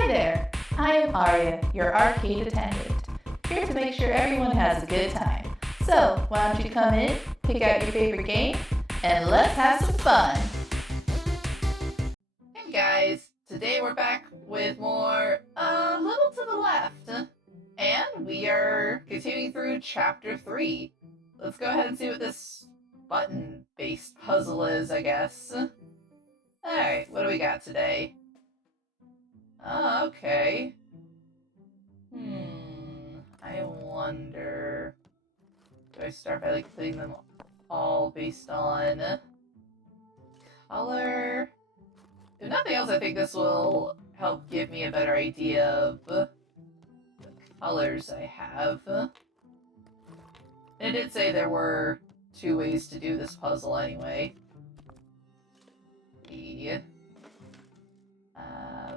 Hi there, I am Arya, your arcade attendant, here to make sure everyone has a good time. So, why don't you come in, pick out your favorite game, and let's have some fun! Hey guys, today we're back with more A Little to the Left, and we are continuing through Chapter 3. Let's go ahead and see what this button-based puzzle is, I guess. Alright, what do we got today? Oh, okay. I wonder... Do I start by, putting them all based on color? If nothing else, I think this will help give me a better idea of the colors I have. It did say there were 2 ways to do this puzzle anyway. The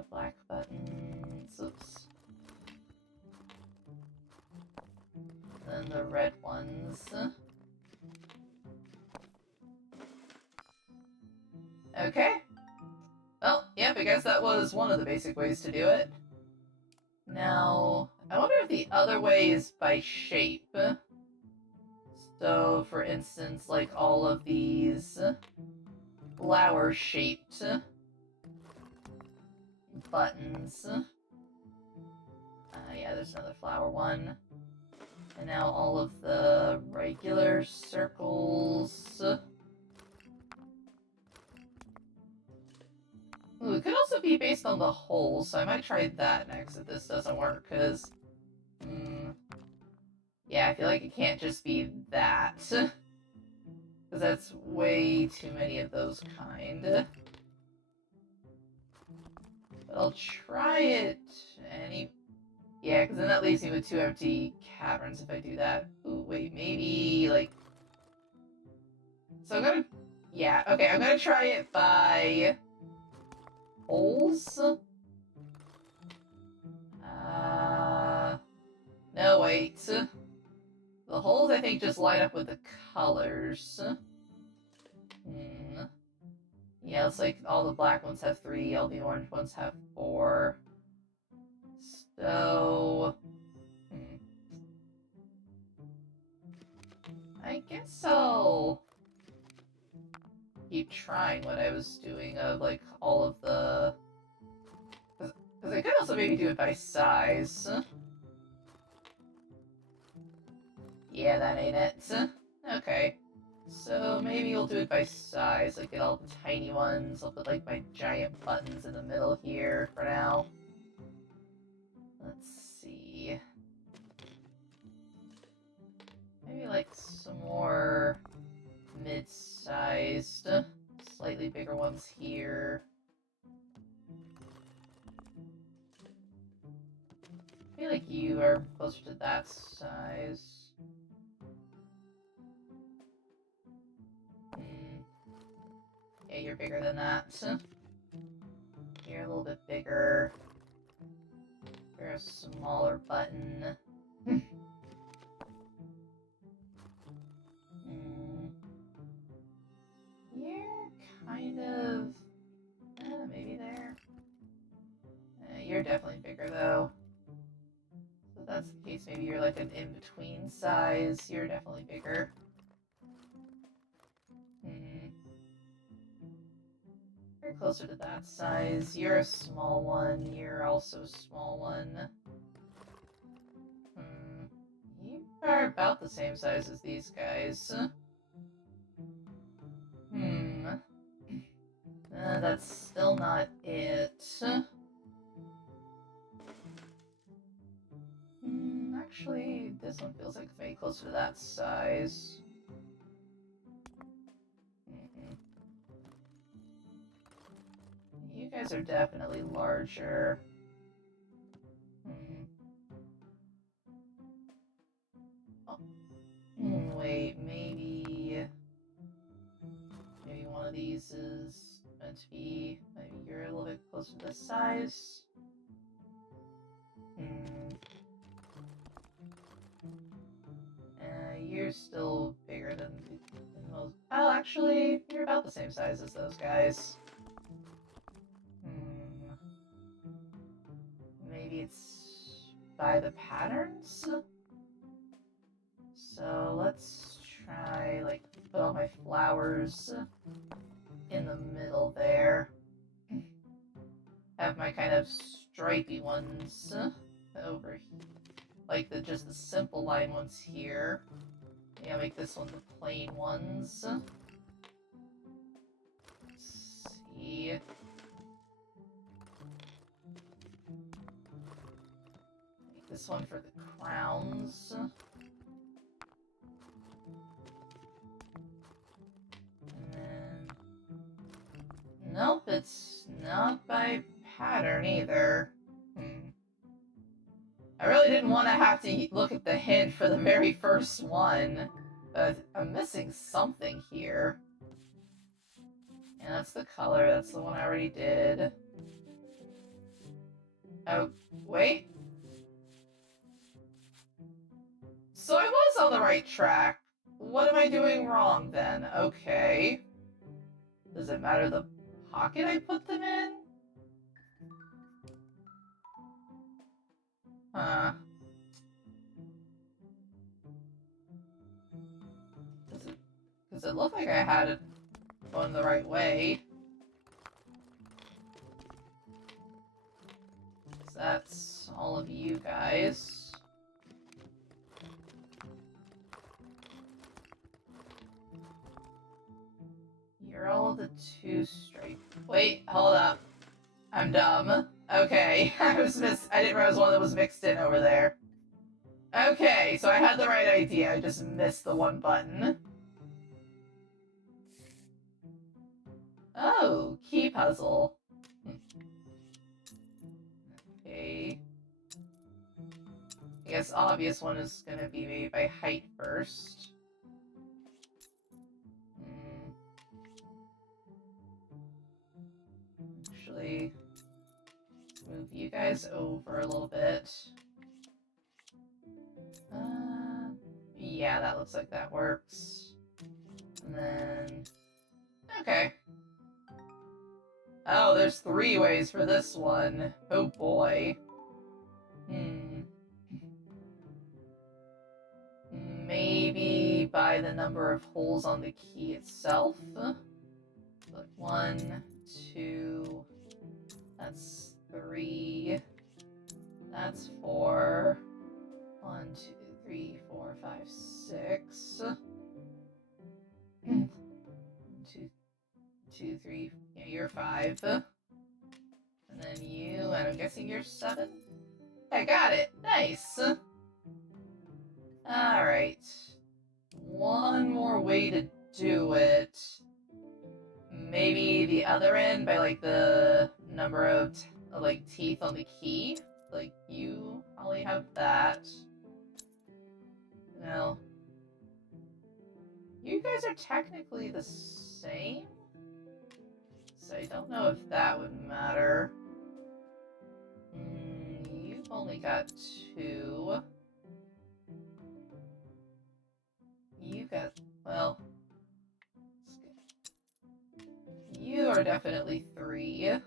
black buttons, oops. Then the red ones. Okay. Well, yep, I guess that was one of the basic ways to do it. Now, I wonder if the other way is by shape. So, for instance, like all of these flower-shaped buttons. Yeah, there's another flower one. And now all of the regular circles. Ooh, it could also be based on the holes, so I might try that next if this doesn't work, because... yeah, I feel like it can't just be that. Because that's way too many of those kind. But I'll try it any... Yeah, because then that leaves me with 2 empty caverns if I do that. Ooh, wait, maybe, So I'm gonna... Yeah, okay, I'm gonna try it by... holes? No, wait. The holes, I think, just line up with the colors. Yeah, it's like all the black ones have 3, all the orange ones have 4. So... I guess I'll keep trying what I was doing of, all of the... Because I could also maybe do it by size. Yeah, that ain't it. Okay. So maybe we'll do it by size, get all the tiny ones. I'll put, my giant buttons in the middle here for now. Let's see. Maybe, some more mid-sized, slightly bigger ones here. I feel like you are closer to that size. Yeah, you're bigger than that. You're a little bit bigger. You're a smaller button. You're kind of... maybe there. You're definitely bigger, though. So if that's the case, maybe you're an in-between size. You're definitely bigger. You're closer to that size. You're a small one. You're also a small one. You are about the same size as these guys. That's still not it. Actually, this one feels like it's maybe closer to that size. You guys are definitely larger. Oh. Wait, maybe one of these is meant to be... Maybe you're a little bit closer to this size. You're still bigger than most... Oh, actually, you're about the same size as those guys. it's by the patterns. So let's try, like, put all my flowers in the middle there. Have my kind of stripy ones over here. Like just the simple line ones here. Yeah, make this one the plain ones. Let's see. Make this one for the crowns. And then... Nope, it's not by pattern either. I really didn't want to have to look at the hint for the very first one, but I'm missing something here. And that's the color, that's the one I already did. Oh, wait. So I was on the right track. What am I doing wrong then? Okay. Does it matter the pocket I put them in? Huh. Does it look like I had it going the right way? So that's all of you guys. You're all the two straight. Wait, hold up. I'm dumb. Okay, I didn't realize one that was mixed in over there. Okay, so I had the right idea, I just missed the one button. Oh, key puzzle. Okay. I guess obvious one is gonna be made by height first. Actually, move you guys over a little bit. Yeah, that looks like that works. And then... Okay. Oh, there's 3 ways for this one. Oh boy. Maybe by the number of holes on the key itself. Look, 1, 2... That's 3. That's 4. 1, 2, 3, 4, 5, 6. 2, 2, 3. Yeah, you're 5. And then you, and I'm guessing you're 7? I got it! Nice! Alright. One more way to do it. Maybe the other end by, like, the number of, like, teeth on the key. Like, you probably have that. No. You guys are technically the same? So I don't know if that would matter. You've only got 2. You got, well... You are definitely 3.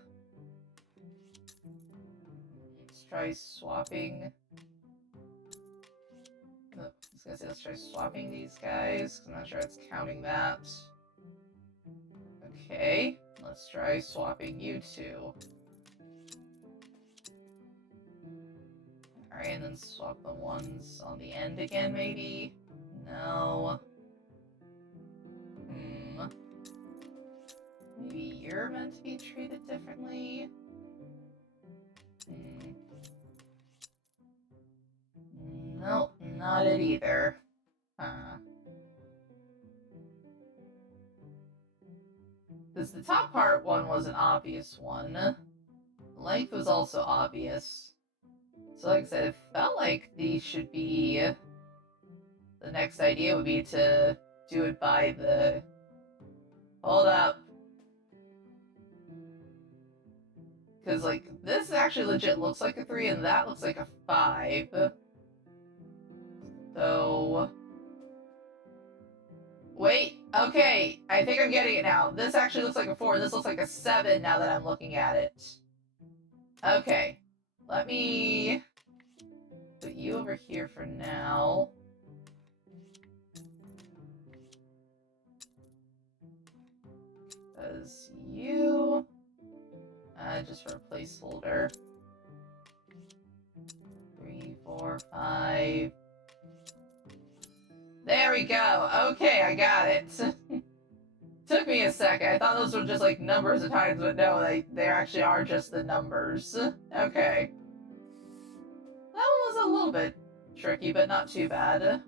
Let's try swapping... I was gonna say, let's try swapping these guys, because I'm not sure it's counting that. Okay, let's try swapping you 2. Alright, and then swap the ones on the end again, maybe? No. Maybe you're meant to be treated differently? Nope, not it either. Because the top part one was an obvious one. Length was also obvious. So like I said, it felt like these should be... The next idea would be to do it by the... Hold up. Because, like, this actually legit looks like a 3, and that looks like a 5. So... Wait, okay, I think I'm getting it now. This actually looks like a 4, and this looks like a 7 now that I'm looking at it. Okay. let me put you over here for now. Because you... just for a placeholder. 3, 4, 5... There we go! Okay, I got it! Took me a second. I thought those were just like numbers of times, but no, they actually are just the numbers. Okay. That one was a little bit tricky, but not too bad.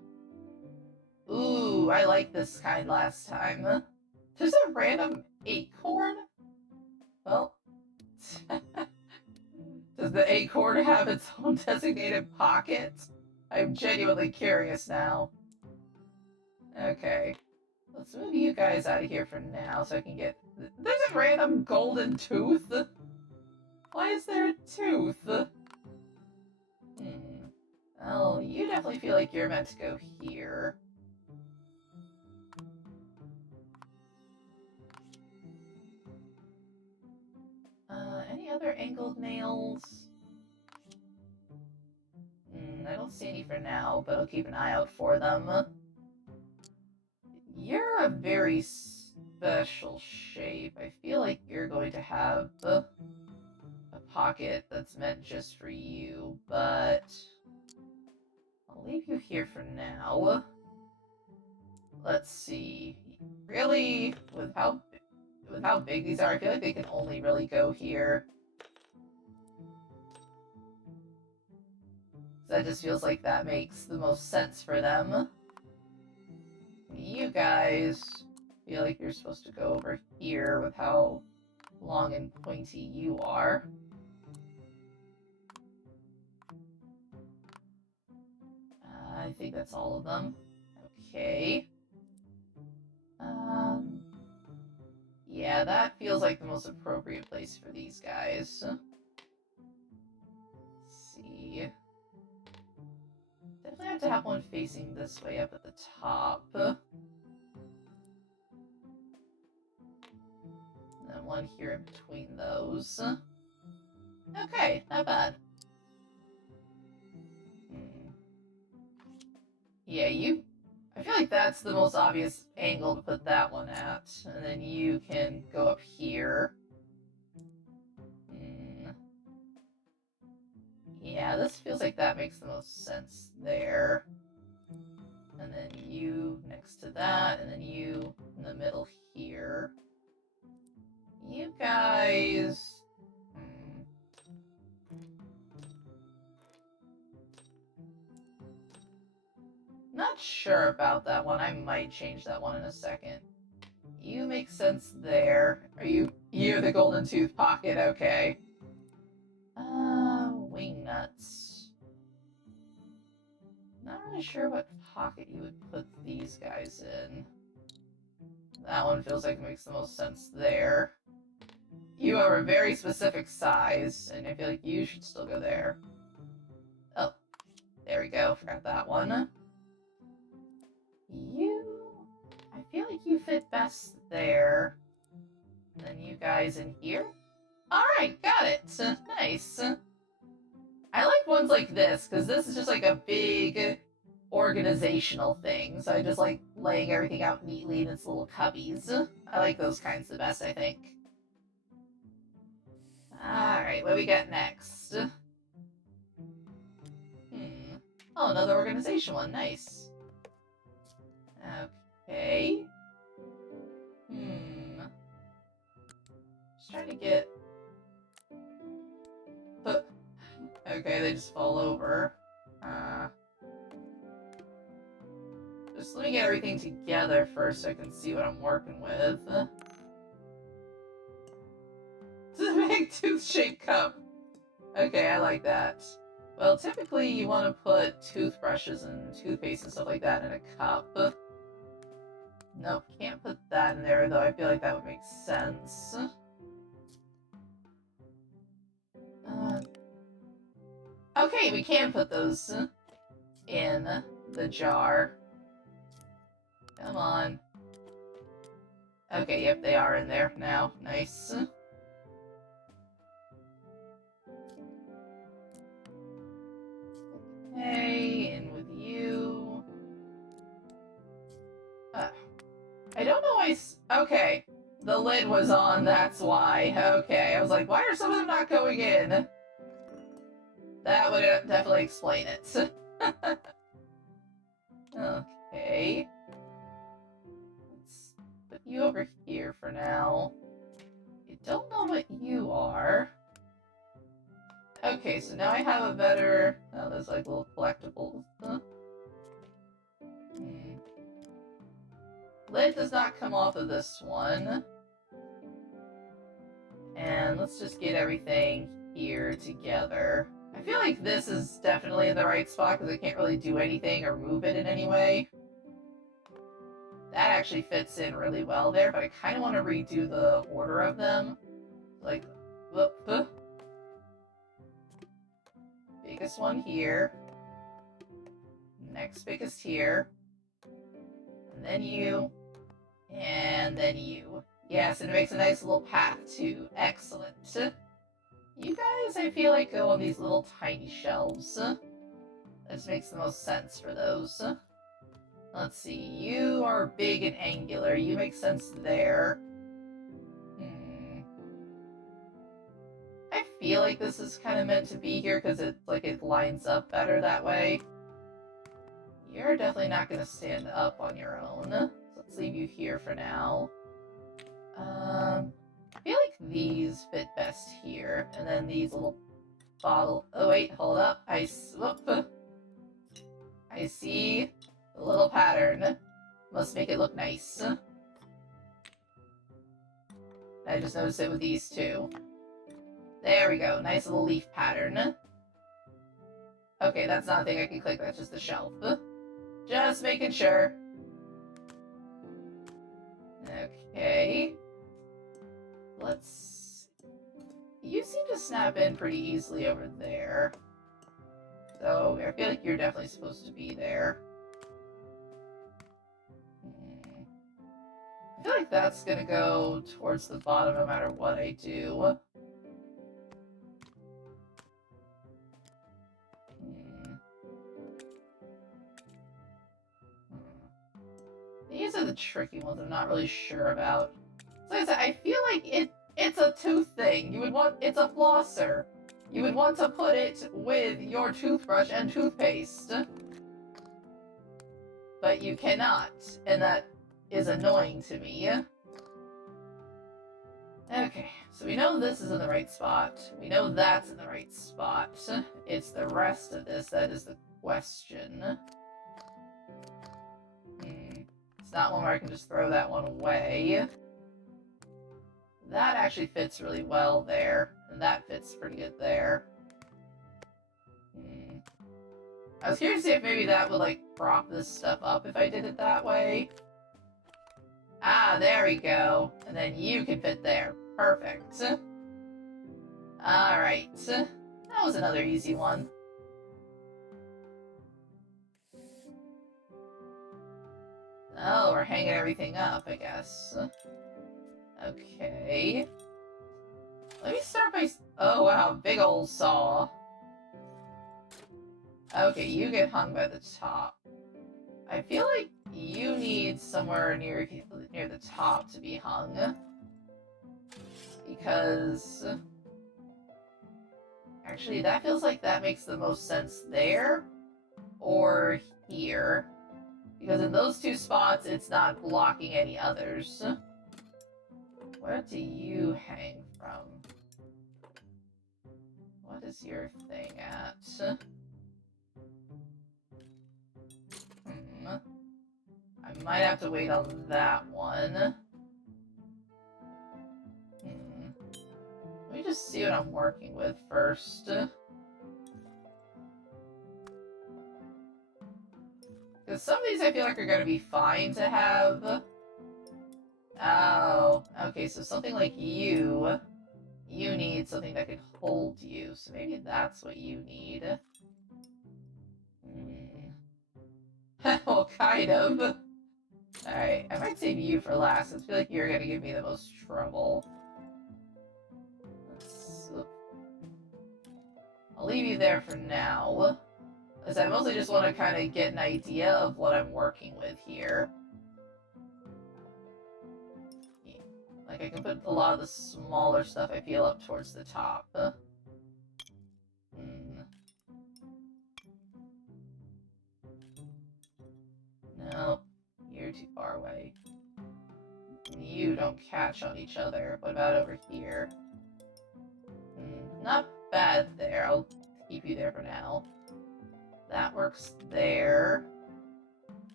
Ooh, I like this kind last time. Just a random acorn? Well, does the acorn have its own designated pocket? I'm genuinely curious now. Okay. Let's move you guys out of here for now so I can get... There's a random golden tooth? Why is there a tooth? Well, you definitely feel like you're meant to go here. Any other angled nails? I don't see any for now, but I'll keep an eye out for them. You're a very special shape. I feel like you're going to have a pocket that's meant just for you, but I'll leave you here for now. Let's see. Really, with how big these are, I feel like they can only really go here. That just feels like that makes the most sense for them. You guys feel like you're supposed to go over here with how long and pointy you are. I think that's all of them. Okay. Yeah, that feels like the most appropriate place for these guys. Let's see. Definitely have to have one facing this way up at the top. And then one here in between those. Okay, not bad. Yeah, I feel like that's the most obvious angle to put that one at. And then you can go up here. Yeah, this feels like that makes the most sense there. And then you next to that, and then you in the middle here. You guys... Not sure about that one. I might change that one in a second. You make sense there. You're the golden tooth pocket, okay. Wing nuts. Not really sure what pocket you would put these guys in. That one feels like it makes the most sense there. You are a very specific size, and I feel like you should still go there. Oh, there we go. Forgot that one. I feel like you fit best there. And then you guys in here. Alright, got it. Nice. I like ones like this, because this is just like a big organizational thing. So I just like laying everything out neatly in its little cubbies. I like those kinds the best, I think. Alright, what do we got next? Oh, another organization one. Nice. Okay. Just trying to get... Okay, they just fall over. Just let me get everything together first so I can see what I'm working with. It's a big tooth-shaped cup. Okay, I like that. Well, typically you want to put toothbrushes and toothpaste and stuff like that in a cup. Nope, can't put that in there, though I feel like that would make sense. Okay, we can put those in the jar. Come on. Okay, yep, they are in there now. Nice. Okay. The lid was on, that's why. Okay, I was like, why are some of them not going in? That would definitely explain it. Okay. Let's put you over here for now. I don't know what you are. Okay, so now I have a better... Oh, there's like little collectibles. Lid does not come off of this one. And let's just get everything here together. I feel like this is definitely in the right spot because I can't really do anything or move it in any way. That actually fits in really well there, but I kind of want to redo the order of them. Like, whoop. Biggest one here. Next biggest here. And then you. And then you. Yes, and it makes a nice little path too. Excellent. You guys, I feel like, go on these little tiny shelves. That just makes the most sense for those. Let's see, you are big and angular. You make sense there. I feel like this is kind of meant to be here because it lines up better that way. You're definitely not going to stand up on your own. So let's leave you here for now. I feel like these fit best here. And then these little bottle... Oh wait, hold up. I see the little pattern. Must make it look nice. I just noticed it with these two. There we go. Nice little leaf pattern. Okay, that's not a thing I can click. That's just the shelf. Just making sure. Okay. Let's... You seem to snap in pretty easily over there. So, I feel like you're definitely supposed to be there. I feel like that's gonna go towards the bottom no matter what I do. These are the tricky ones I'm not really sure about. Like I said, I feel like it's a tooth thing. It's a flosser. You would want to put it with your toothbrush and toothpaste. But you cannot, and that is annoying to me. Okay, so we know this is in the right spot. We know that's in the right spot. It's the rest of this that is the question. It's not one where I can just throw that one away. That actually fits really well there, and that fits pretty good there. I was curious to see if maybe that would, like, prop this stuff up if I did it that way. Ah, there we go. And then you can fit there. Perfect. Alright. That was another easy one. Oh, we're hanging everything up, I guess. Okay. Let me start by... Oh, wow. Big ol' saw. Okay, you get hung by the top. I feel like you need somewhere near the top to be hung. Because... Actually, that feels like that makes the most sense there. Or here. Because in those two spots, it's not blocking any others. Where do you hang from? What is your thing at? I might have to wait on that one. Let me just see what I'm working with first. Because some of these I feel like are going to be fine to have. Oh, okay, so something like you need something that can hold you. So maybe that's what you need. Well, kind of. Alright, I might save you for last. I feel like you're gonna give me the most trouble. I'll leave you there for now. Because I mostly just want to kind of get an idea of what I'm working with here. Like, I can put a lot of the smaller stuff I feel up towards the top. No, you're too far away. You don't catch on each other. What about over here? Not bad there. I'll keep you there for now. That works there.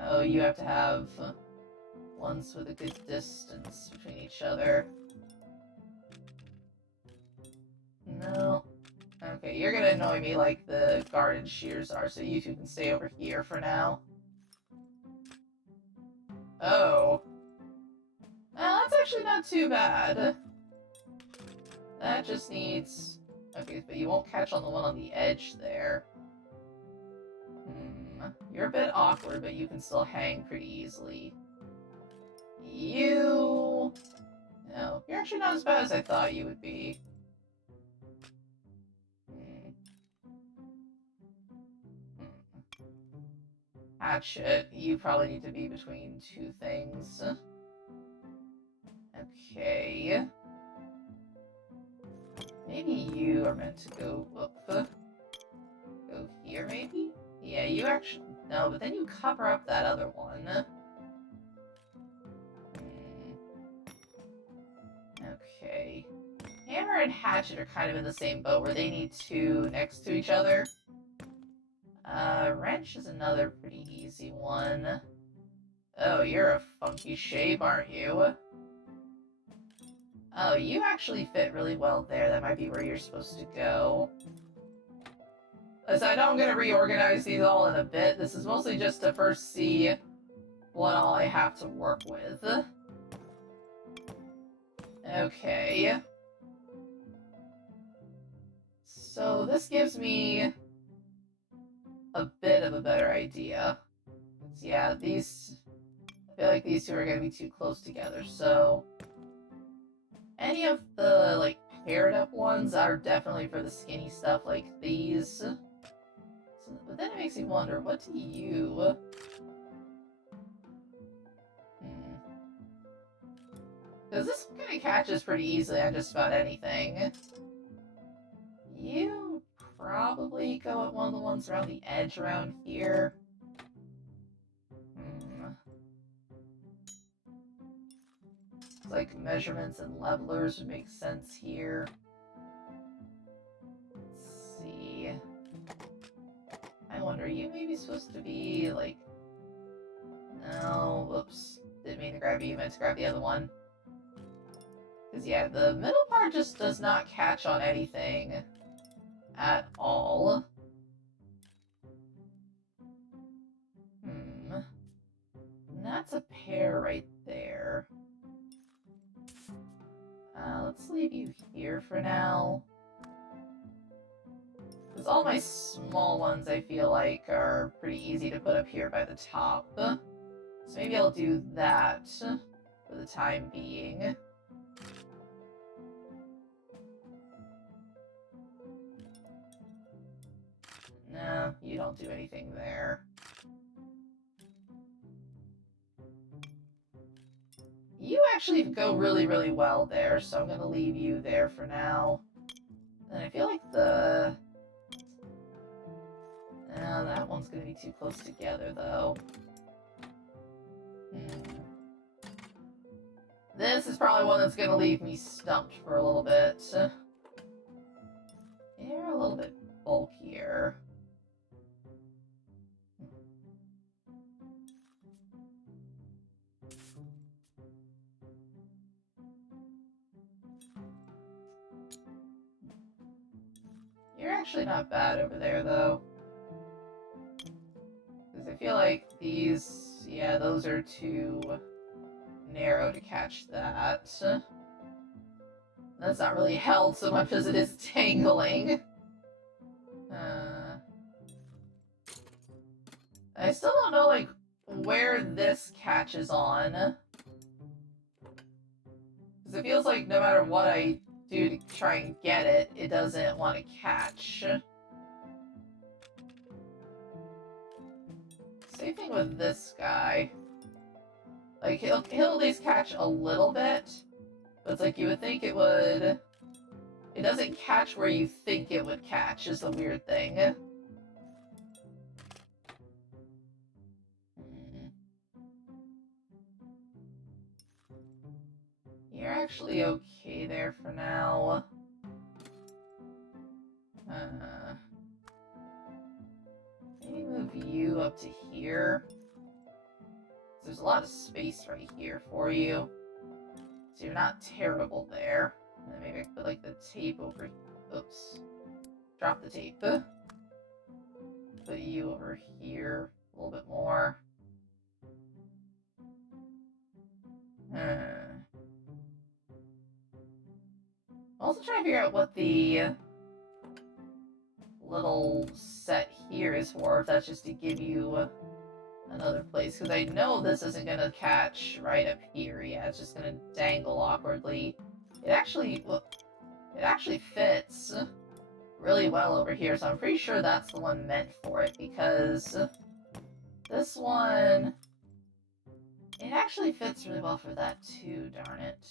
Oh, you have to have ones with a good distance between each other. No. Okay, you're gonna annoy me like the garden shears are, so you two can stay over here for now. Oh. Well, that's actually not too bad. That just needs... Okay, but you won't catch on the one on the edge there. You're a bit awkward, but you can still hang pretty easily. You... No, you're actually not as bad as I thought you would be. Hatchet, you probably need to be between two things. Okay. Maybe you are meant to go up. Go here, maybe? Yeah, you actually... No, but then you cover up that other one. Okay. Hammer and hatchet are kind of in the same boat where they need two next to each other. Wrench is another pretty easy one. Oh, you're a funky shape, aren't you? Oh, you actually fit really well there. That might be where you're supposed to go. As I know I'm going to reorganize these all in a bit. This is mostly just to first see what all I have to work with. Okay. So this gives me a bit of a better idea. Yeah, these... I feel like these two are going to be too close together, so... Any of the, like, paired up ones are definitely for the skinny stuff like these. So, but then it makes me wonder, what do you... Because this kind of catches pretty easily on just about anything. You probably go at one of the ones around the edge around here. Like measurements and levelers would make sense here. Let's see. I wonder, are you maybe supposed to be like... No, whoops. Didn't mean to grab you, meant to grab the other one. Because yeah, the middle part just does not catch on anything at all. And that's a pair right there. Let's leave you here for now. Because all my small ones, I feel like, are pretty easy to put up here by the top. So maybe I'll do that for the time being. No, you don't do anything there. You actually go really, really well there, so I'm going to leave you there for now. And I feel like the... that one's going to be too close together, though. This is probably one that's going to leave me stumped for a little bit. You're a little bit bulkier. You're actually not bad over there, though. Because I feel like these... Yeah, those are too narrow to catch that. That's not really held so much as it is tangling. I still don't know, like, where this catches on. Because it feels like no matter what I do to try and get it, it doesn't want to catch. Same thing with this guy. Like, he'll at least catch a little bit, but it's like you would think it would... It doesn't catch where you think it would catch, is the weird thing. You're actually okay there for now. Maybe move you up to here. There's a lot of space right here for you. So you're not terrible there. And then maybe I can put like the tape over... Oops. Drop the tape. Put you over here a little bit more. I'm also trying to figure out what the little set here is for, if that's just to give you another place, because I know this isn't going to catch right up here. Yeah, it's just going to dangle awkwardly. It actually fits really well over here, so I'm pretty sure that's the one meant for it, because this one, it actually fits really well for that too, darn it.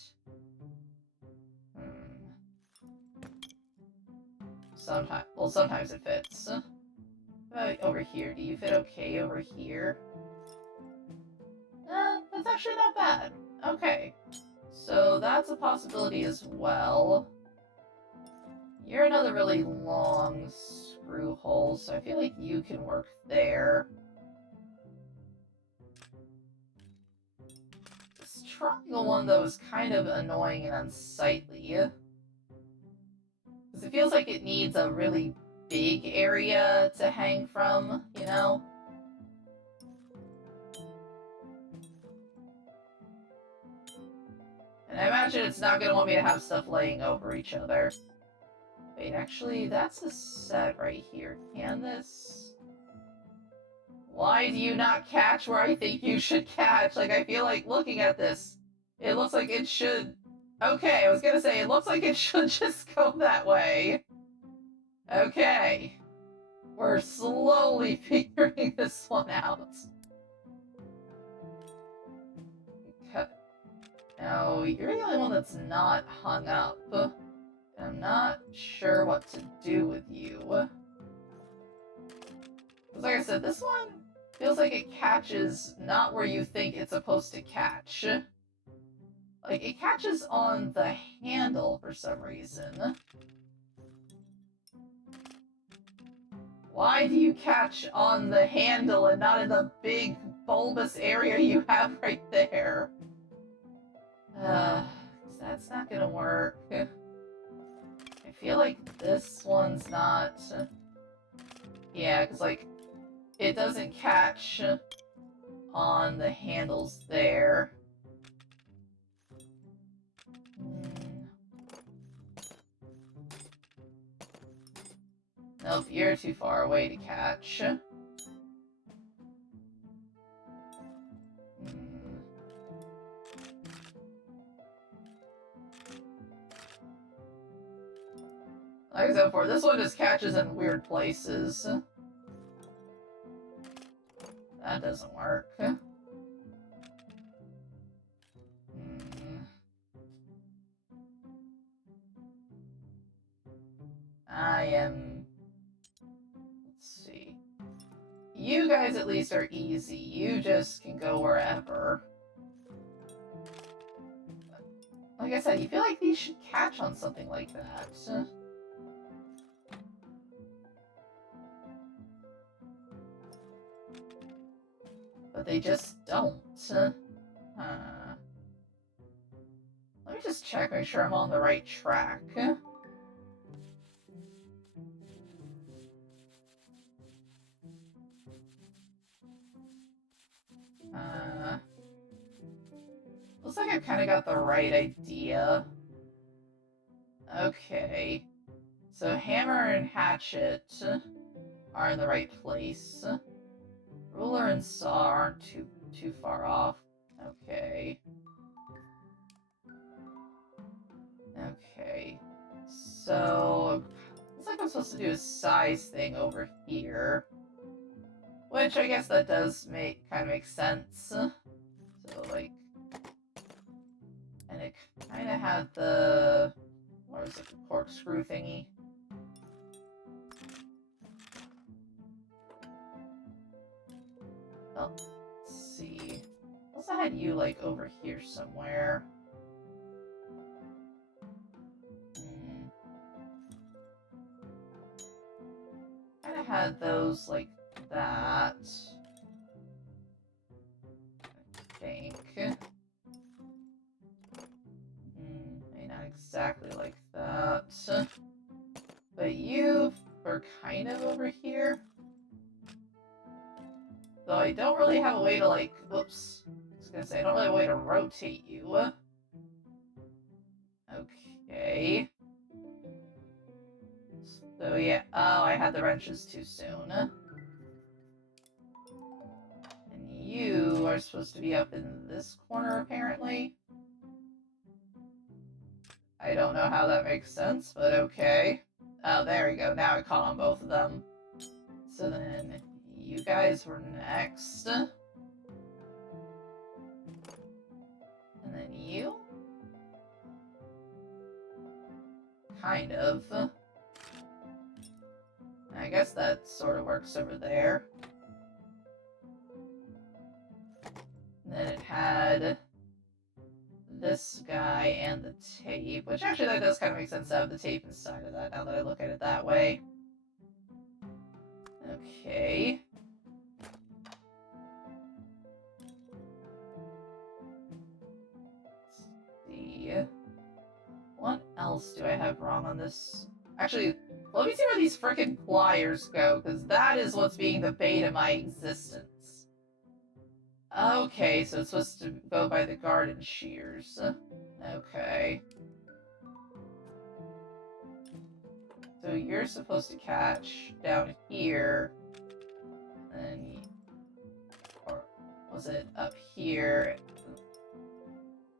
Sometimes it fits. Over here, do you fit okay over here? That's actually not bad. Okay. So that's a possibility as well. You're another really long screw hole, so I feel like you can work there. This triangle one, though, is kind of annoying and unsightly. Because it feels like it needs a really big area to hang from, you know? And I imagine it's not going to want me to have stuff laying over each other. Wait, actually, that's a set right here. Can this... Why do you not catch where I think you should catch? Like, I feel like looking at this, it looks like it should... Okay, I was gonna say, it looks like it should just go that way. Okay. We're slowly figuring this one out. No, you're the only one that's not hung up. I'm not sure what to do with you. Because like I said, this one feels like it catches not where you think it's supposed to catch. Like, it catches on the handle for some reason. Why do you catch on the handle and not in the big bulbous area you have right there? That's not gonna work. I feel like this one's not... Yeah, because, like, it doesn't catch on the handles there. Nope, you're too far away to catch. Like I said before, this one just catches in weird places. That doesn't work. I am... Let's see. You guys at least are easy. You just can go wherever. Like I said, you feel like these should catch on something like that. But they just don't. Let me just check, make sure I'm on the right track. Looks like I've kind of got the right idea. Okay. So hammer and hatchet are in the right place. Ruler and saw aren't too far off. Okay. Okay. So looks like I'm supposed to do a size thing over here. Which I guess that does kind of make sense. So like kind of had the... What was it? The corkscrew thingy? Oh, let's see. I also had you, like, over here somewhere. Kind of had those like that. I think. Maybe not exactly like that. But you are kind of over here. Though I don't really have a way to, like, whoops. I was gonna say, I don't really have a way to rotate you. Okay. So yeah, oh, I had the wrenches too soon. And you are supposed to be up in this corner, apparently. I don't know how that makes sense, but okay. Oh, there we go. Now I caught on both of them. So then, you guys were next. And then you? Kind of. I guess that sort of works over there. And then it had this guy and the tape, which actually that does kind of make sense to have the tape inside of that now that I look at it that way. Okay. Let's see. What else do I have wrong on this? Actually, let me see where these frickin' pliers go, because that is what's being the bane of my existence. Okay, so it's supposed to go by the garden shears. Okay. So you're supposed to catch down here, and or was it up here?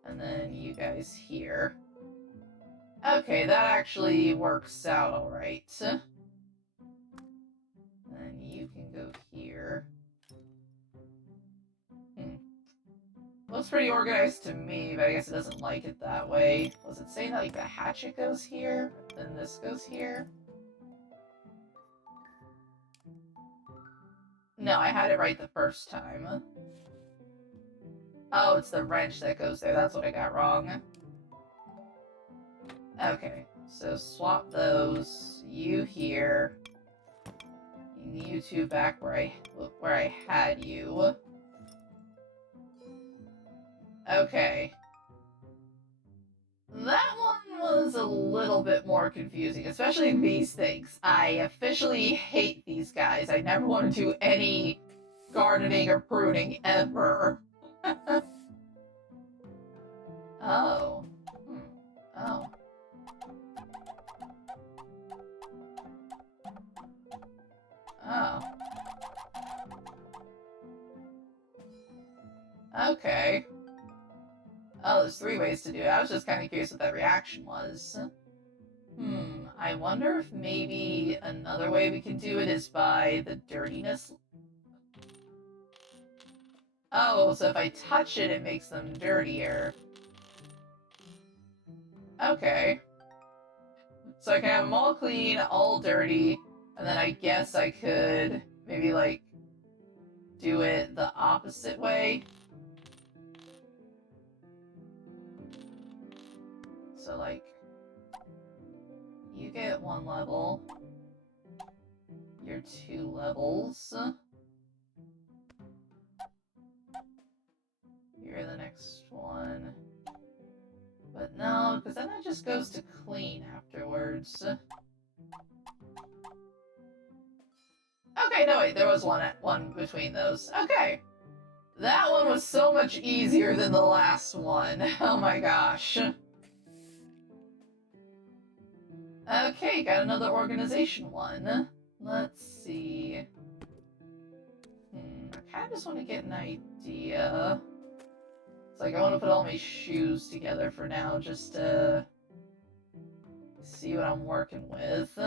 And then you guys here. Okay, that actually works out alright. And you can go here. Looks pretty organized to me, but I guess it doesn't like it that way. Was it saying that, like, the hatchet goes here, then this goes here? No, I had it right the first time. Oh, it's the wrench that goes there. That's what I got wrong. Okay, so swap those. You here. And you two back where I had you. Okay. That one was a little bit more confusing, especially these things. I officially hate these guys. I never want to do any gardening or pruning ever. Oh. Oh. Oh. Okay. Oh, there's 3 ways to do it. I was just kind of curious what that reaction was. I wonder if maybe another way we can do it is by the dirtiness. Oh, so if I touch it, it makes them dirtier. Okay. So I can have them all clean, all dirty, and then I guess I could maybe, like, do it the opposite way. So, like, you get 1 level. You're 2 levels. You're the next one. But no, because then that just goes to clean afterwards. Okay, no wait, there was one between those. Okay. That one was so much easier than the last one. Oh my gosh. Okay, got another organization one. Let's see. I kind of just want to get an idea. It's like I want to put all my shoes together for now, just to see what I'm working with.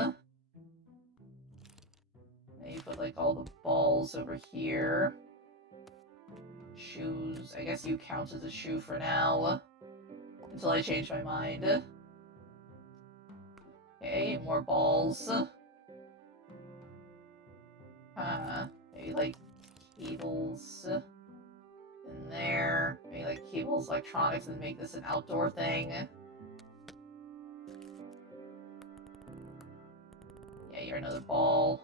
Maybe put like all the balls over here. Shoes. I guess you count as a shoe for now. until I change my mind. Okay, more balls. Maybe like cables in there. Maybe like cables, electronics, and make this an outdoor thing. Yeah, you're another ball.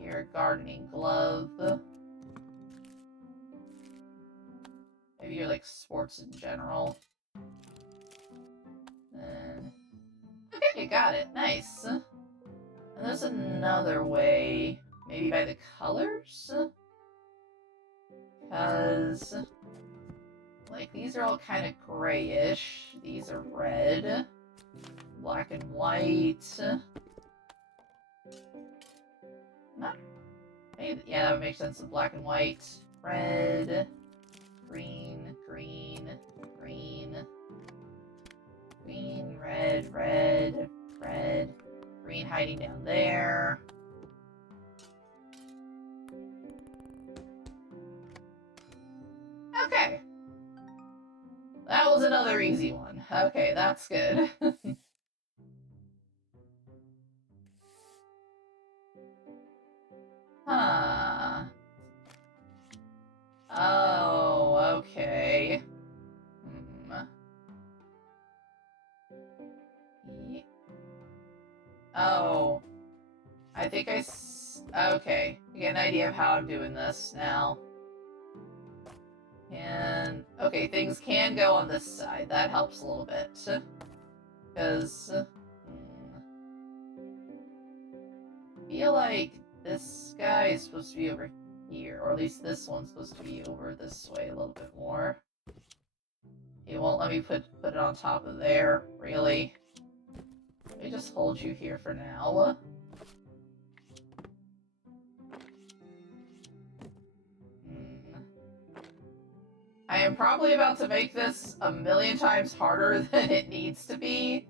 You're a gardening glove. Maybe you're like sports in general. And... okay, you got it. Nice. And there's another way. Maybe by the colors? Because... like, these are all kind of grayish. These are red. Black and white. Not... maybe, yeah, that would make sense of black and white. Red. Green, green, green. Green, red, red, red. Green hiding down there. Okay. That was another easy one. Okay, that's good. Huh. Oh, okay. Oh. I think okay. I get an idea of how I'm doing this now. And, okay, things can go on this side. That helps a little bit. Because, I feel like this guy is supposed to be over here. Or at least this one's supposed to be over this way a little bit more. It won't let me put it on top of there, really. Let me just hold you here for now. I am probably about to make this a million times harder than it needs to be.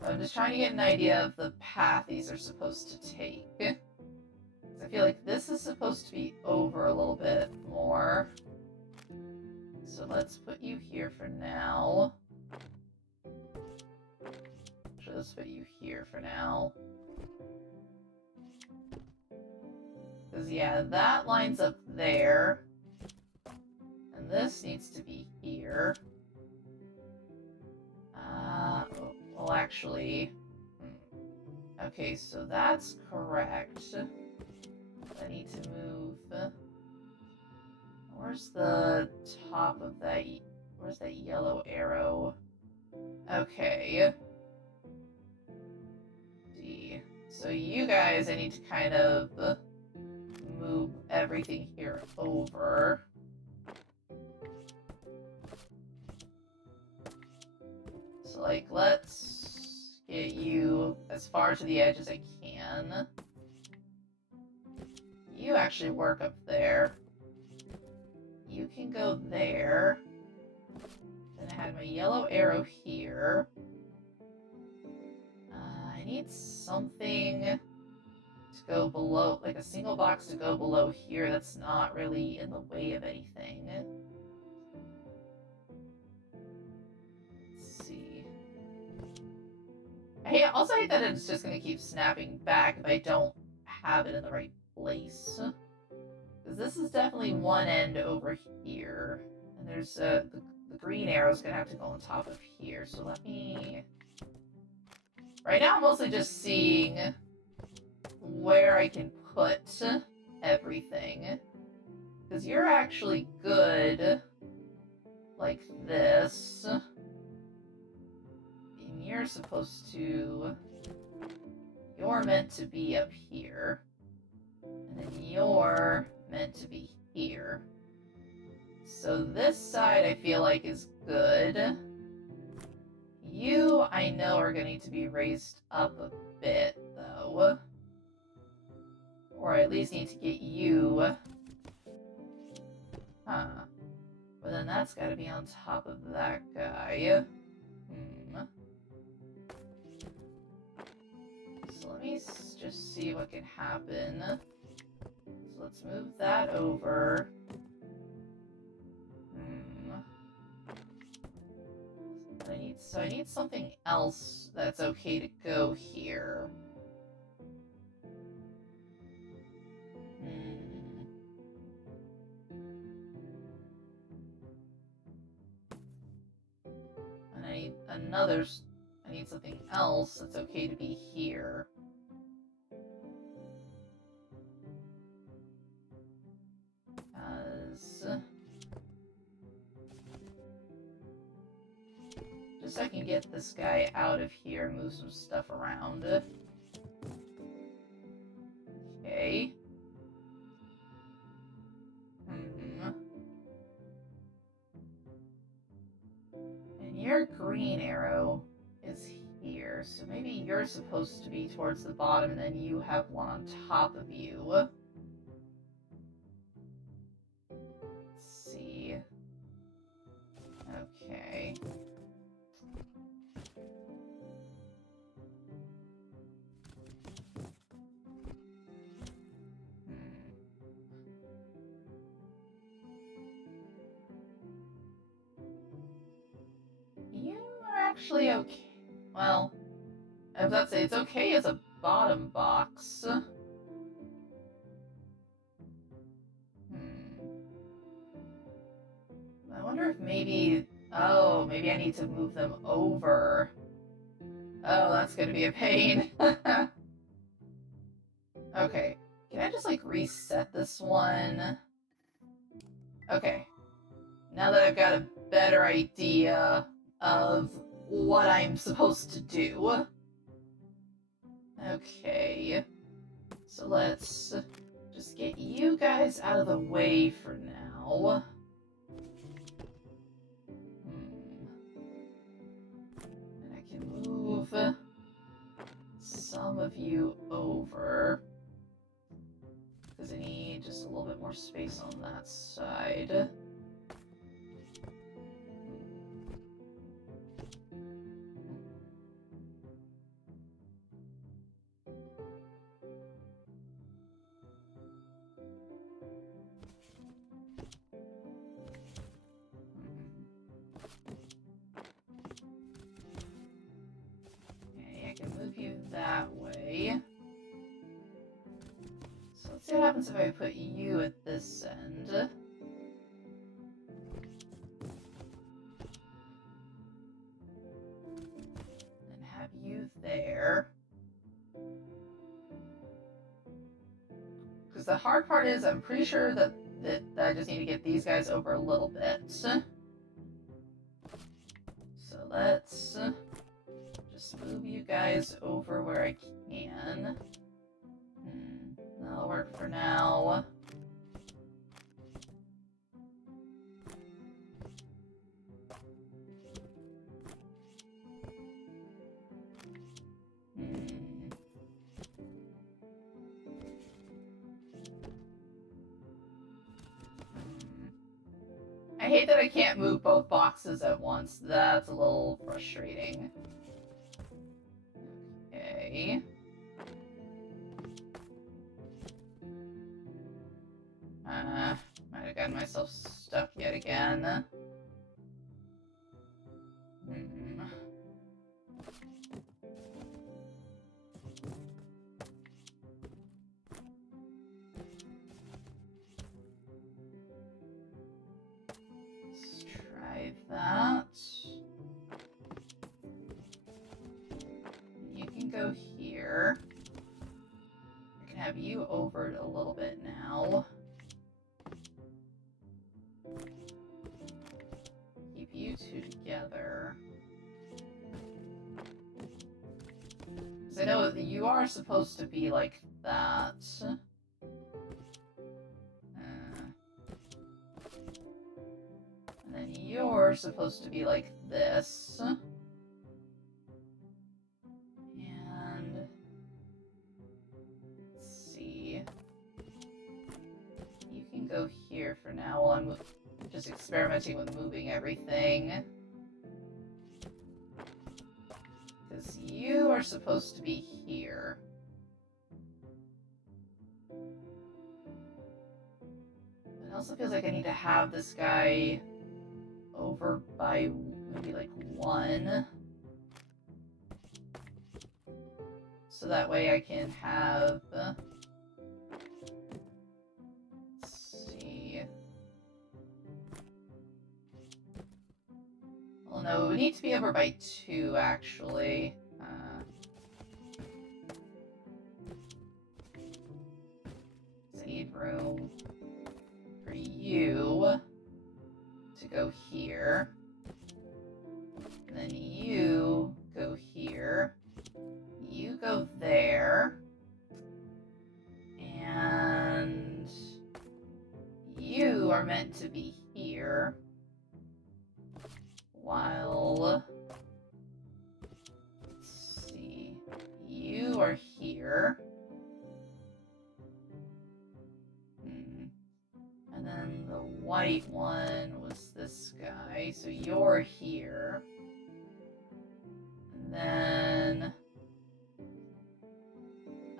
I'm just trying to get an idea of the path these are supposed to take. I feel like this is supposed to be over a little bit more. So let's put you here for now. Let's put you here for now. Because, yeah, that lines up there. And this needs to be here. Well, actually... okay, so that's correct. I need to move... where's the top of that... where's that yellow arrow? Okay. See. So you guys, I need to kind of... move everything here over. So, like, let's get you as far to the edge as I can. You actually work up there. You can go there. Then I had my yellow arrow here. I need something to go below, like a single box to go below here that's not really in the way of anything. Let's see. I also hate that it's just going to keep snapping back if I don't have it in the right place. Because this is definitely one end over here. And there's the green arrow is going to have to go on top of here. So let me... right now I'm mostly just seeing where I can put everything. Because you're actually good like this. And you're supposed to... you're meant to be up here. And then you're meant to be here. So this side I feel like is good. You, I know, are going to need to be raised up a bit, though. Or I at least need to get you... huh. But then that's got to be on top of that guy. So let me just see what can happen. So let's move that over. I need something else that's okay to go here. And I need something else that's okay to be here. Just so I can get this guy out of here, move some stuff around. Okay. And your green arrow is here, so maybe you're supposed to be towards the bottom and then you have one on top of you. Let's see. Okay. You are actually okay. Well, I was about to say, it's okay as a bottom box. I wonder if maybe... Oh, maybe I need to move them over. Oh, that's gonna be a pain. Okay. Can I just, like, reset this one? Okay. Now that I've got a better idea of what I'm supposed to do. Okay. So let's just get you guys out of the way for now. And I can move some of you over. Because I need just a little bit more space on that side. Okay, I can move you that way. So let's see what happens if I put you at this end. And have you there. Because the hard part is, I'm pretty sure that I just need to get these guys over a little bit. So let's just move you guys over where I can. That'll work for now. I hate that I can't move both boxes at once. That's a little frustrating. Okay. Might have gotten myself stuck yet again. Let's try that. You can go here. I can have you over it a little bit now. Keep you two together. Because I know that you are supposed to be like that. And then you're supposed to be like this. And let's see. You can go here for now while I'm just experimenting with moving everything. Because you are supposed to be here. also feels like I need to have this guy over by maybe like 1. So that way I can have... let's see... Well, no, it would need to be over by 2, actually. I need room for you to go here. And then you go here. You go there. And you are meant to be here. While, let's see, you are here. And then the white one was this guy, so you're here. And then,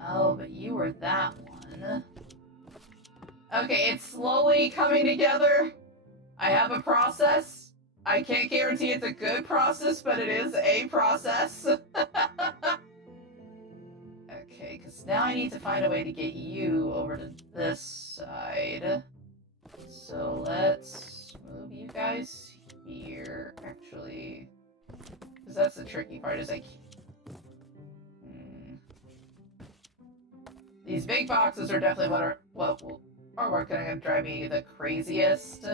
oh, but you were that one. Okay, it's slowly coming together. I have a process. I can't guarantee it's a good process, but it is a process. Okay, because now I need to find a way to get you over to this side. So let's move you guys here, actually. Because that's the tricky part, is like... These big boxes are definitely what are gonna drive me the craziest.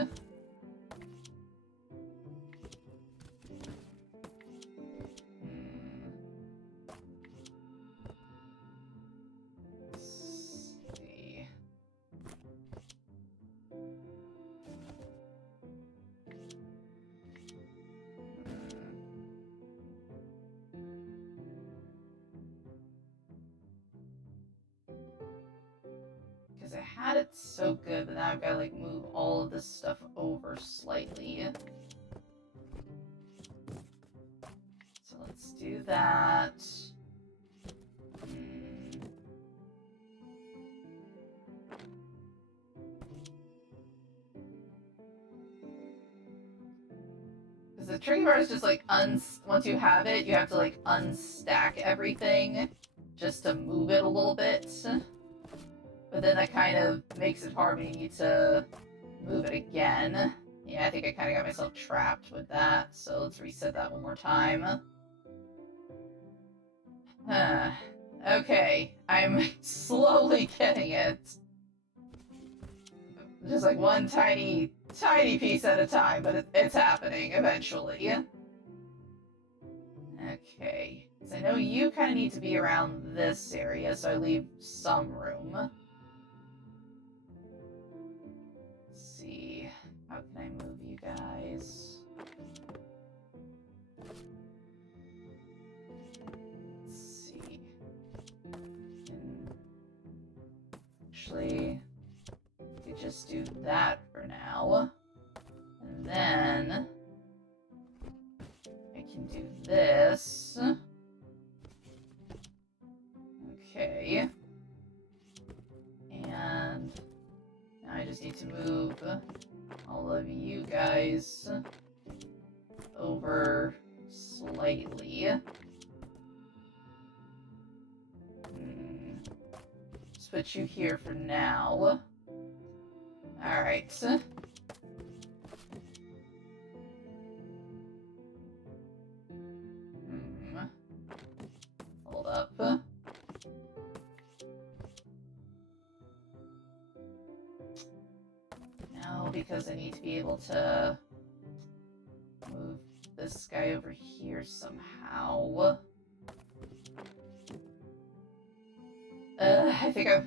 Because I had it so good, but now I've got to like move all of this stuff over slightly. So let's do that. Because the tricky part is just like, once you have it, you have to like unstack everything just to move it a little bit. But then that kind of makes it hard when you need to move it again. Yeah, I think I kind of got myself trapped with that, so let's reset that one more time. Okay, I'm slowly getting it. Just like one tiny piece at a time, but it's happening eventually. Okay, so I know you kind of need to be around this area, so I leave some room. How can I move you guys? Let's see. Actually, we could just do that for now. And then I can do this. Okay. And now I just need to move all of you guys over slightly. Just put you here for now. Alright. Hold up. No, because I need to be able to move this guy over here somehow. I think I've...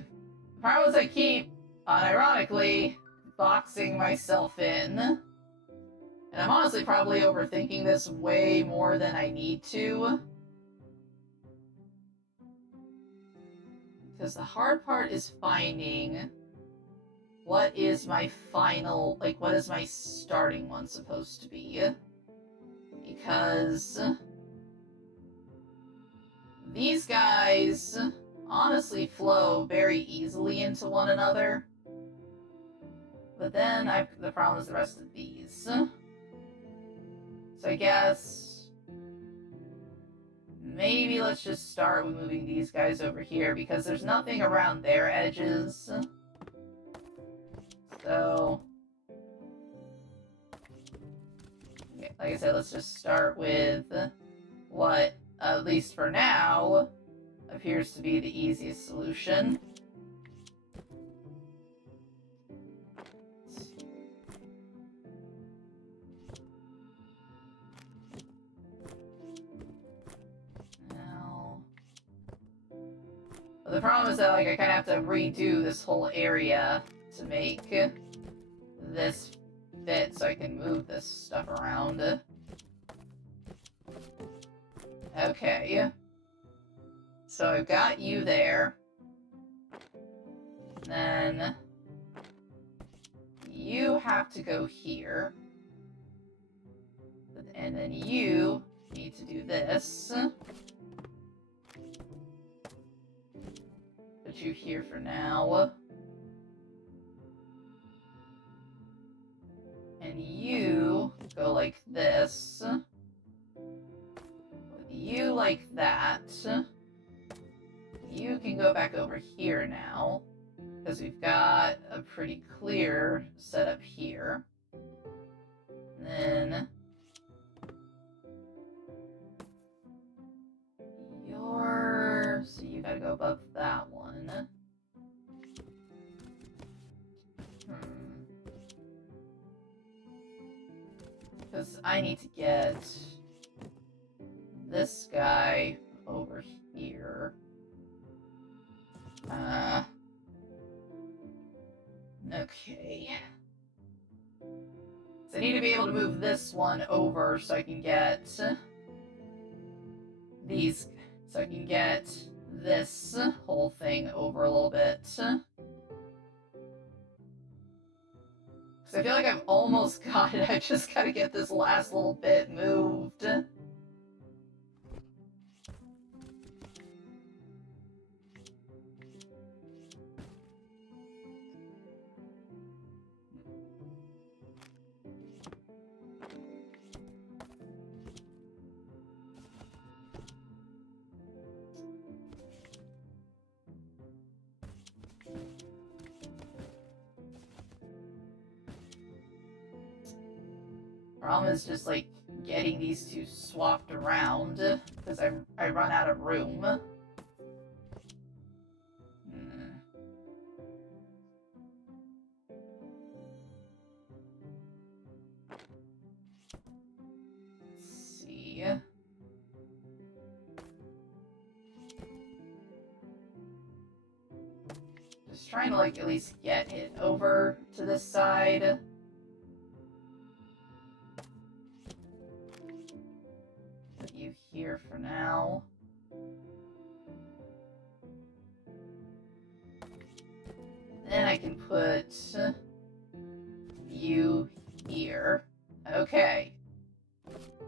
The problem is I keep, unironically, boxing myself in. And I'm honestly probably overthinking this way more than I need to. Because the hard part is finding what is my final, like, what is my starting one supposed to be? Because these guys honestly flow very easily into one another. But then the problem is the rest of these. So I guess maybe let's just start with moving these guys over here because there's nothing around their edges. So, okay, like I said, let's just start with what, at least for now, appears to be the easiest solution. Now, the problem is that like I kind of have to redo this whole area to make this fit so I can move this stuff around. Okay. So I've got you there. Then you have to go here. And then you need to do this. Put you here for now. And you go like this. With you like that. You can go back over here now. Because we've got a pretty clear setup here. And then so you gotta go above that one. Because I need to get this guy over here. Okay. So I need to be able to move this one over so I can get these, so I can get this whole thing over a little bit. Because I feel like I've almost got it, I just gotta get this last little bit moved. Problem is just like getting these two swapped around because I run out of room. Let's see. Just trying to like at least get it over to this side. You here for now. Then I can put you here. Okay.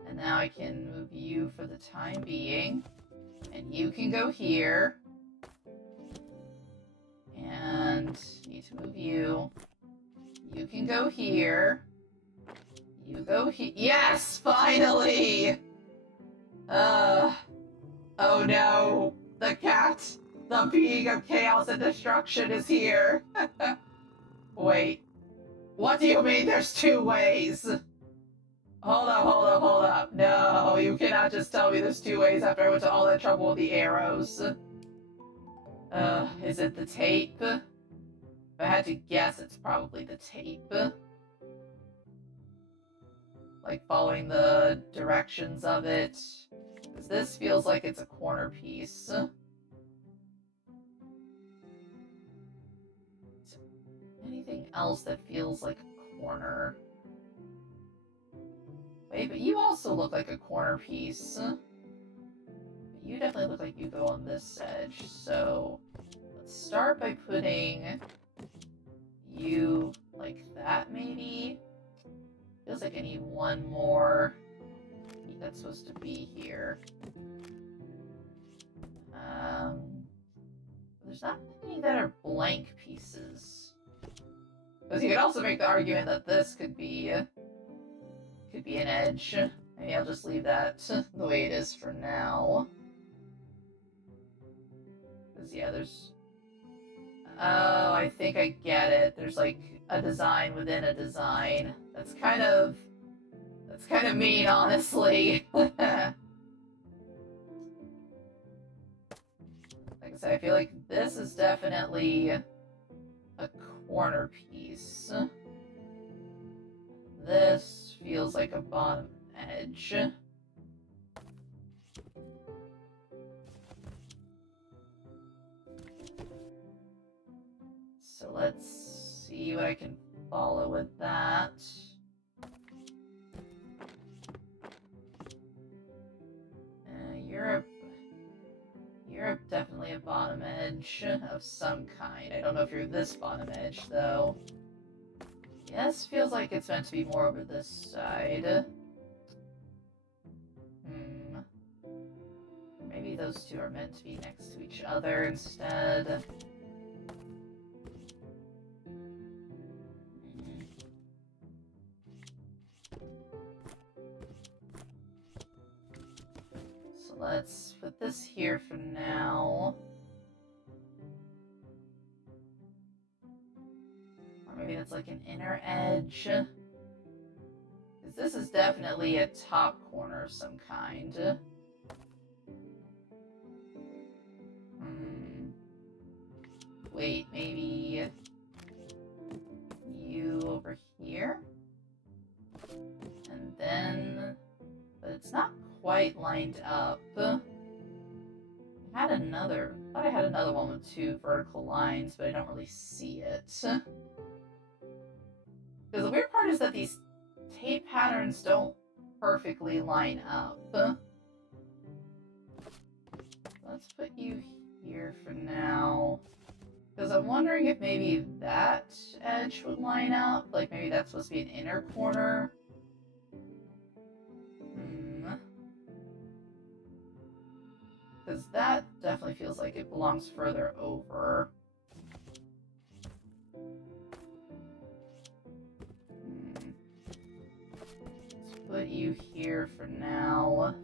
And now I can move you for the time being. And you can go here. And need to move you. You can go here. You go here. Yes! Finally! Oh no! The cat! The being of chaos and destruction is here! Wait. What do you mean there's two ways? Hold up. No, you cannot just tell me there's two ways after I went to all that trouble with the arrows. Is it the tape? If I had to guess, it's probably the tape. Like, following the directions of it. Because this feels like it's a corner piece. Anything else that feels like a corner? Wait, but you also look like a corner piece. You definitely look like you go on this edge, so let's start by putting you like that, maybe? Feels like I need one more that's supposed to be here. There's not many that are blank pieces. Because you could also make the argument that this could be an edge. Maybe I'll just leave that the way it is for now. Because, yeah, there's... Oh, I think I get it. There's, like, a design within a design. That's kind of mean, honestly. Like I said, I feel like this is definitely a corner piece. This feels like a bottom edge. So let's see what I can follow with that. You're definitely a bottom edge of some kind. I don't know if you're this bottom edge, though. Yes, feels like it's meant to be more over this side. Maybe those two are meant to be next to each other instead. So let's put this here for now. Or maybe that's like an inner edge. Because this is definitely a top corner of some kind. Wait, maybe you over here? And then... But it's not quite lined up. I thought I had another one with two vertical lines, but I don't really see it. Because the weird part is that these tape patterns don't perfectly line up. Let's put you here for now. Because I'm wondering if maybe that edge would line up. Like maybe that's supposed to be an inner corner. Because that definitely feels like it belongs further over. Let's put you here for now.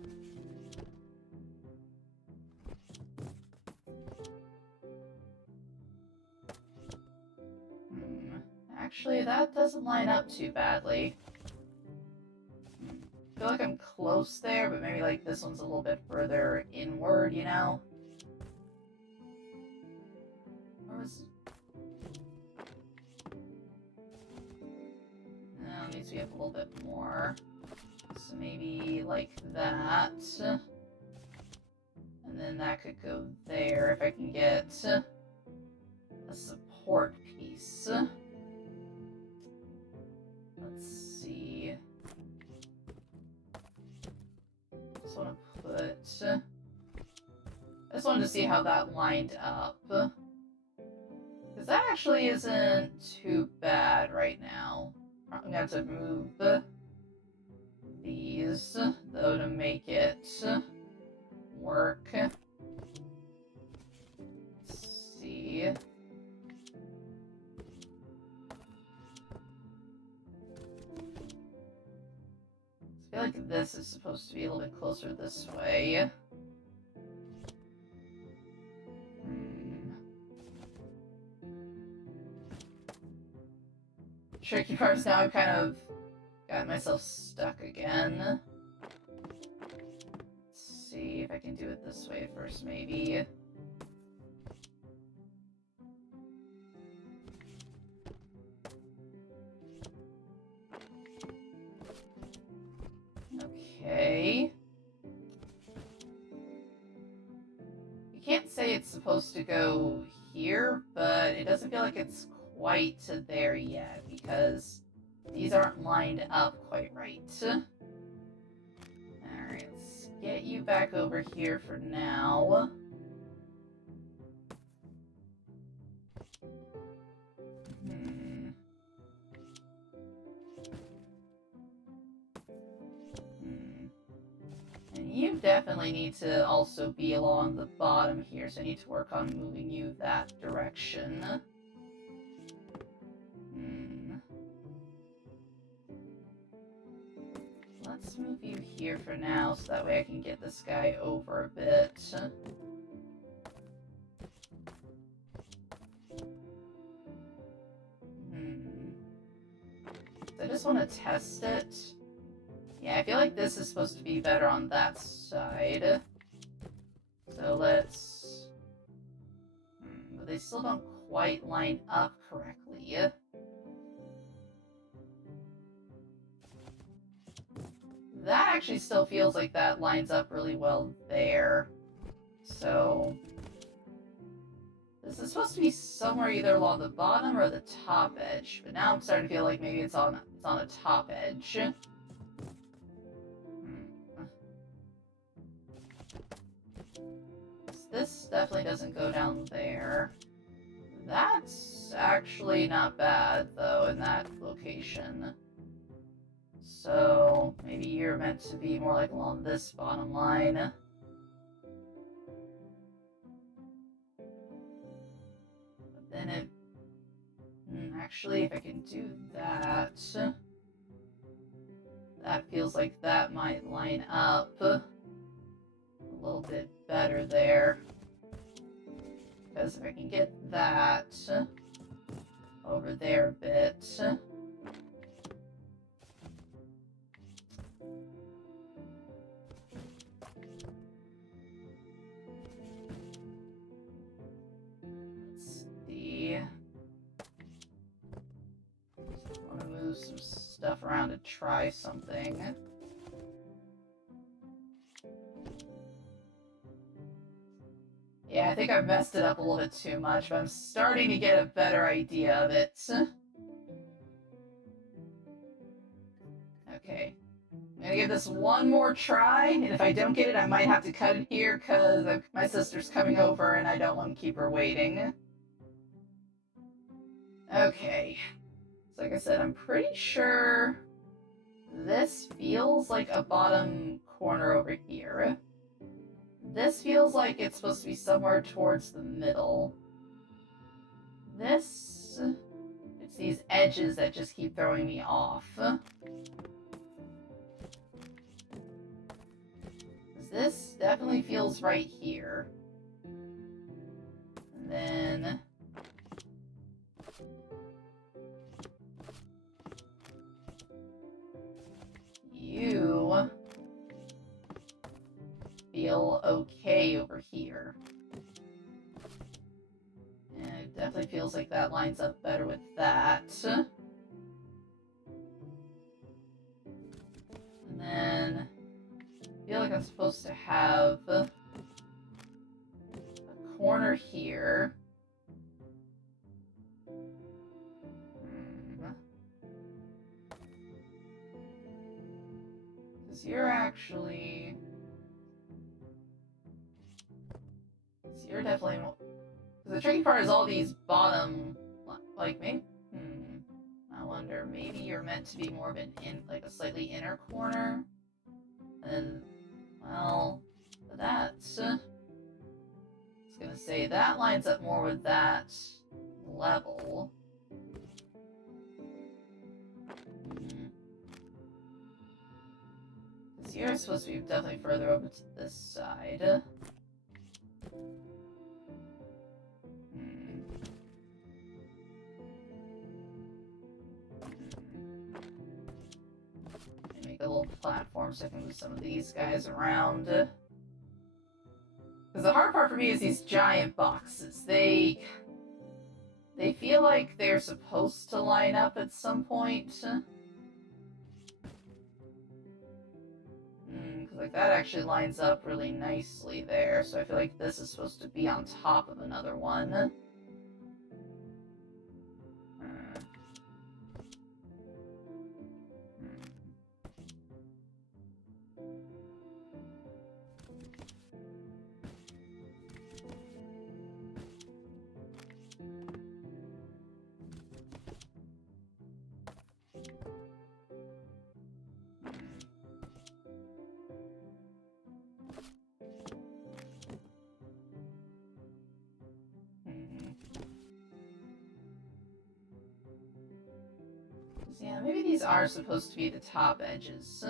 Actually, that doesn't line up too badly. I feel like I'm close there, but maybe like this one's a little bit further inward, you know? Where was... No, it needs to be up a little bit more. So maybe like that. And then that could go there if I can get a support piece. Let's see. I just wanted to see how that lined up. Because that actually isn't too bad right now. I'm going to have to move these, though, to make it work. Let's see. I feel like this is supposed to be a little bit closer this way. Tricky part is now I've kind of got myself stuck again. Let's see if I can do it this way first, maybe. Okay. You can't say it's supposed to go here, but it doesn't feel like it's quite to there yet, because these aren't lined up quite right. Alright, let's get you back over here for now. And you definitely need to also be along the bottom here, so I need to work on moving you that direction. let's move you here for now, so that way I can get this guy over a bit. I just want to test it. Yeah, I feel like this is supposed to be better on that side. So let's... but they still don't quite line up correctly. That actually still feels like that lines up really well there. So... this is supposed to be somewhere either along the bottom or the top edge, but now I'm starting to feel like maybe it's on a top edge. This definitely doesn't go down there. That's actually not bad, though, in that location. So, maybe you're meant to be more like along this bottom line. But then it... actually, if I can do that... that feels like that might line up a little bit better there. Because if I can get that over there a bit... let's see... just want to move some stuff around to try something. Yeah, I think I've messed it up a little bit too much, but I'm starting to get a better idea of it. Okay. I'm gonna give this one more try, and if I don't get it, I might have to cut it here, because my sister's coming over and I don't want to keep her waiting. Okay. So like I said, I'm pretty sure this feels like a bottom corner over here. This feels like it's supposed to be somewhere towards the middle. This... it's these edges that just keep throwing me off. This definitely feels right here. And then... you... feel okay over here. And it definitely feels like that lines up better with that. And then I feel like I'm supposed to have a corner here. Because you're actually... you're definitely more... the tricky part is all these bottom... like, maybe... I wonder, maybe you're meant to be more of an like a slightly inner corner? And, well... that's... I was gonna say, that lines up more with that level. Because you're supposed to be definitely further over to this side. Make a little platform so I can move some of these guys around. Because the hard part for me is these giant boxes. They feel like they're supposed to line up at some point. Because like that actually lines up really nicely there. So I feel like this is supposed to be on top of another one. Yeah, maybe these are supposed to be the top edges.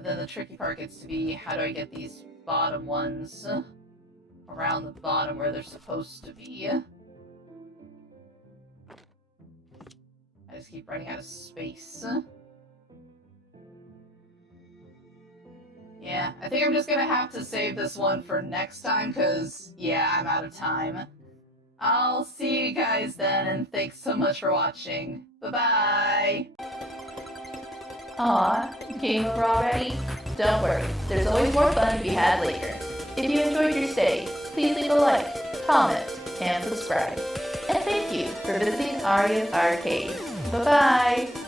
But then the tricky part gets to be, how do I get these bottom ones around the bottom where they're supposed to be? I just keep running out of space. Yeah, I think I'm just gonna have to save this one for next time, because, yeah, I'm out of time. I'll see you guys then, and thanks so much for watching. Bye-bye! Aw, game over already? Don't worry, there's always more fun to be had later. If you enjoyed your stay, please leave a like, comment, and subscribe. And thank you for visiting Arya's Arcade. Bye-bye!